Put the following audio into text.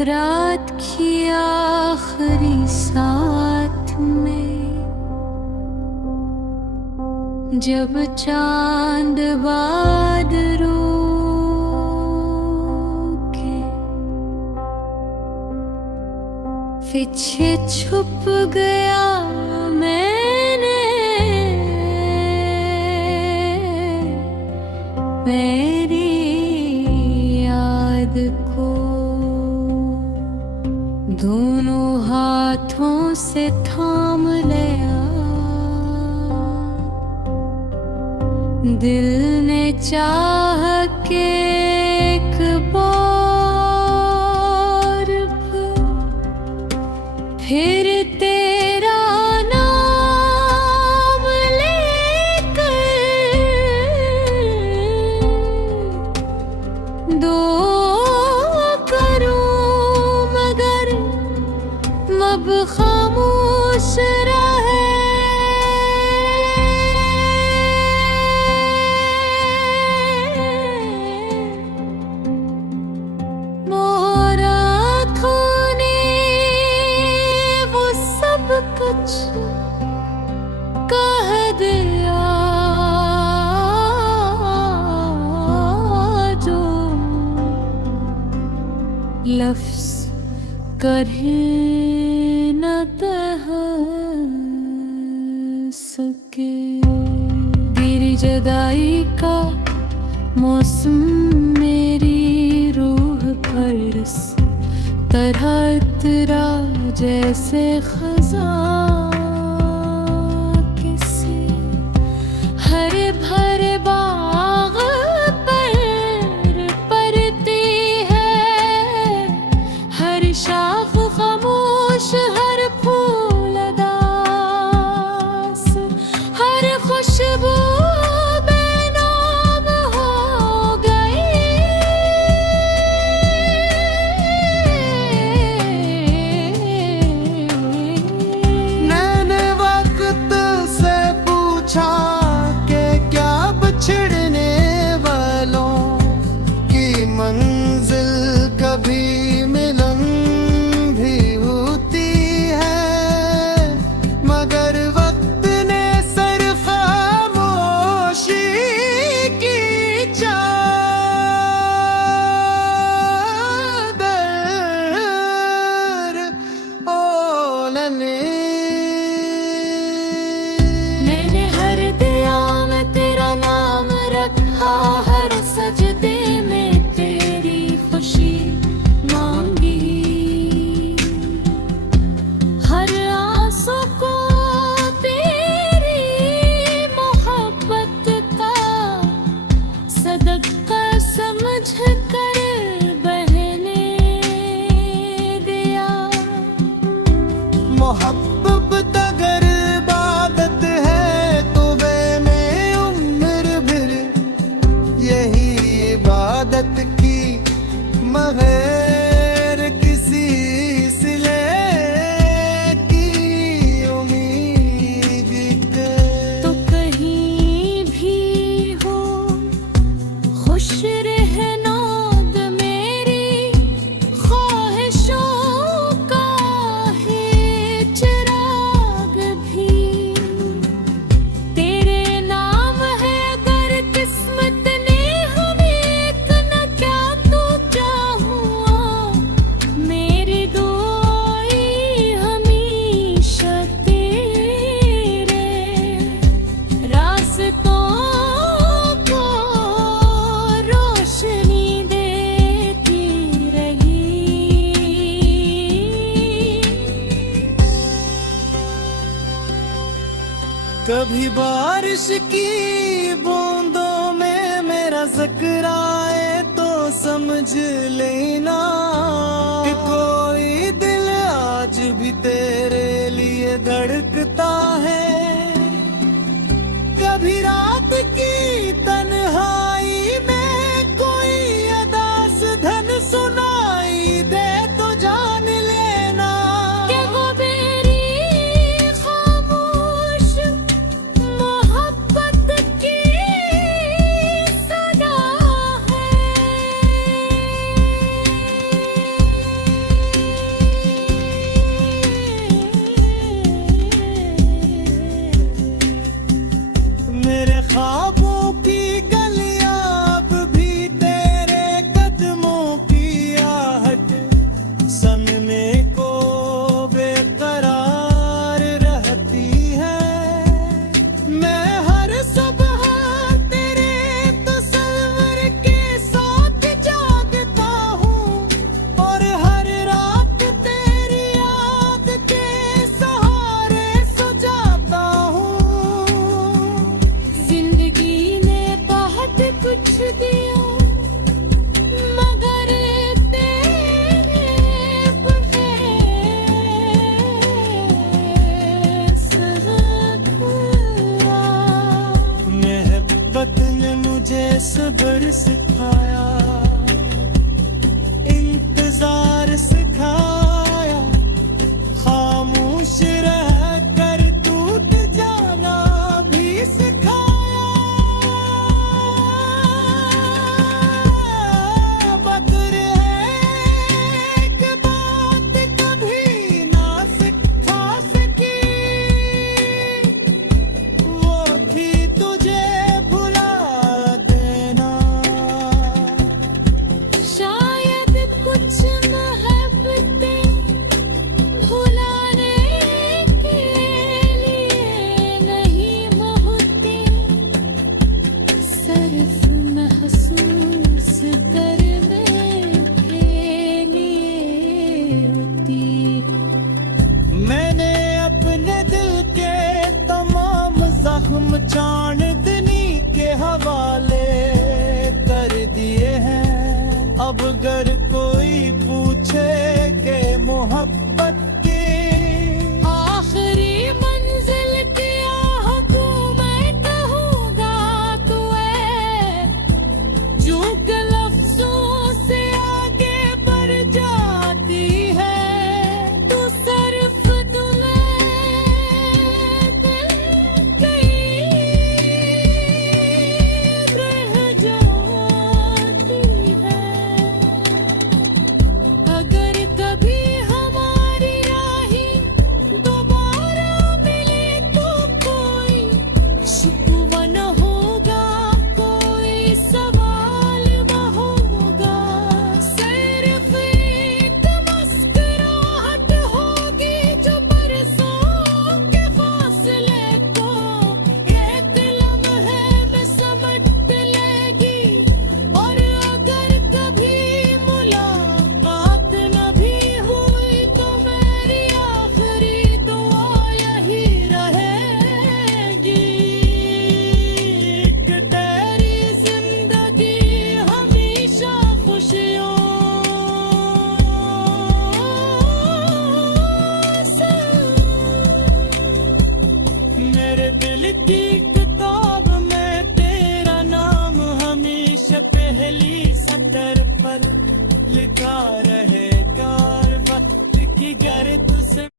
रात की आखिरी साथ में जब चांद बादलों के पीछे छुप गया मैंने मेरी याद को दोनों हाथों से थाम लिया। दिल ने चाह के एक बार फिर तेरा नाम लेकर दो करूं मगर अब खामोश रहे। कुछ कह दिया जो लफ्ज़ करे न कह सके। तेरी जुदाई का मौसम मेरी रूह पर इस तरह इतरा जैसे खज़ां किसी हरे भरे बाग पर पड़ती है। हर शाख खामोश, हर फूल उदास, हर खुशबू बेनाम हो गई। मैंने वक्त से पूछा कि क्या बिछड़ने वालों की मंजिल कभी मिलन भी होती है, मगर वक्त ने सिर्फ खामोशी की चादर ओढ़ने। मैंने हर दिया में तेरा नाम रखा, हर सजदे में तेरी खुशी मांगी, हर आंसू को तेरी मोहब्बत का सदका समझ कर बहने दिया। मोहब्बत अगर इबादत है तो बेने उम्र भर यही इबादत की, मगर किसी सिले की उम्मीद के। तो कहीं भी हो खुश रहना मेरी ख्वाहिशों का है चिराग भी तेरे नाम है। अगर किस्मत ने हमें एक न क्या तो चाहूँ मेरी दुआई हमेशा तेरे रास्तों को रोशनी देती रही। कभी बारिश की बूंदों में मेरा ज़िक्र आए तो समझ लेना कि कोई दिल आज भी तेरे लिए धड़कता है। कभी रात की तन्हाई में कोई अदास धन सुनाई दे तो जान लेना कि वो मेरी खामोश मोहब्बत की मोहब्बत ने मुझे सब्र सिखाया, इंतजार सिखाया, खामोश रह कर टूट जाना भी सिखाया। बदर है कि बात कभी ना सिखा सकी, वो थी तुझे भुला देना। शायद कुछ मोहब्बतें भुलाने के लिए नहीं होती, सिर्फ महसूस करने के लिए होती। मैंने अपने दिल के तमाम जख्म चांदनी के हवाले कर दिए हैं। अब अगर कोई पूछे के मोहब्बत की आखिरी मंजिल की आह को मैं कहूँगा तू है, जो कि लफ्जों से आगे बढ़ जाती है। तू सिर्फ तुम्हें रह जाती है। अगर कभी हमारी राहें दोबारा मिले तो कोई शिकवा न होगा, कोई सवाल न होगा, सिर्फ एक मुस्कुराहट होगी जो बरसों के फासले को एक लम्हे में समेट लेगी। और अगर कभी मुलाकात न भी हुई तो मेरी आखिरी दुआ यही रहेगी कि तेरी जिंदगी हमेशा खुशियों से। मेरे दिल की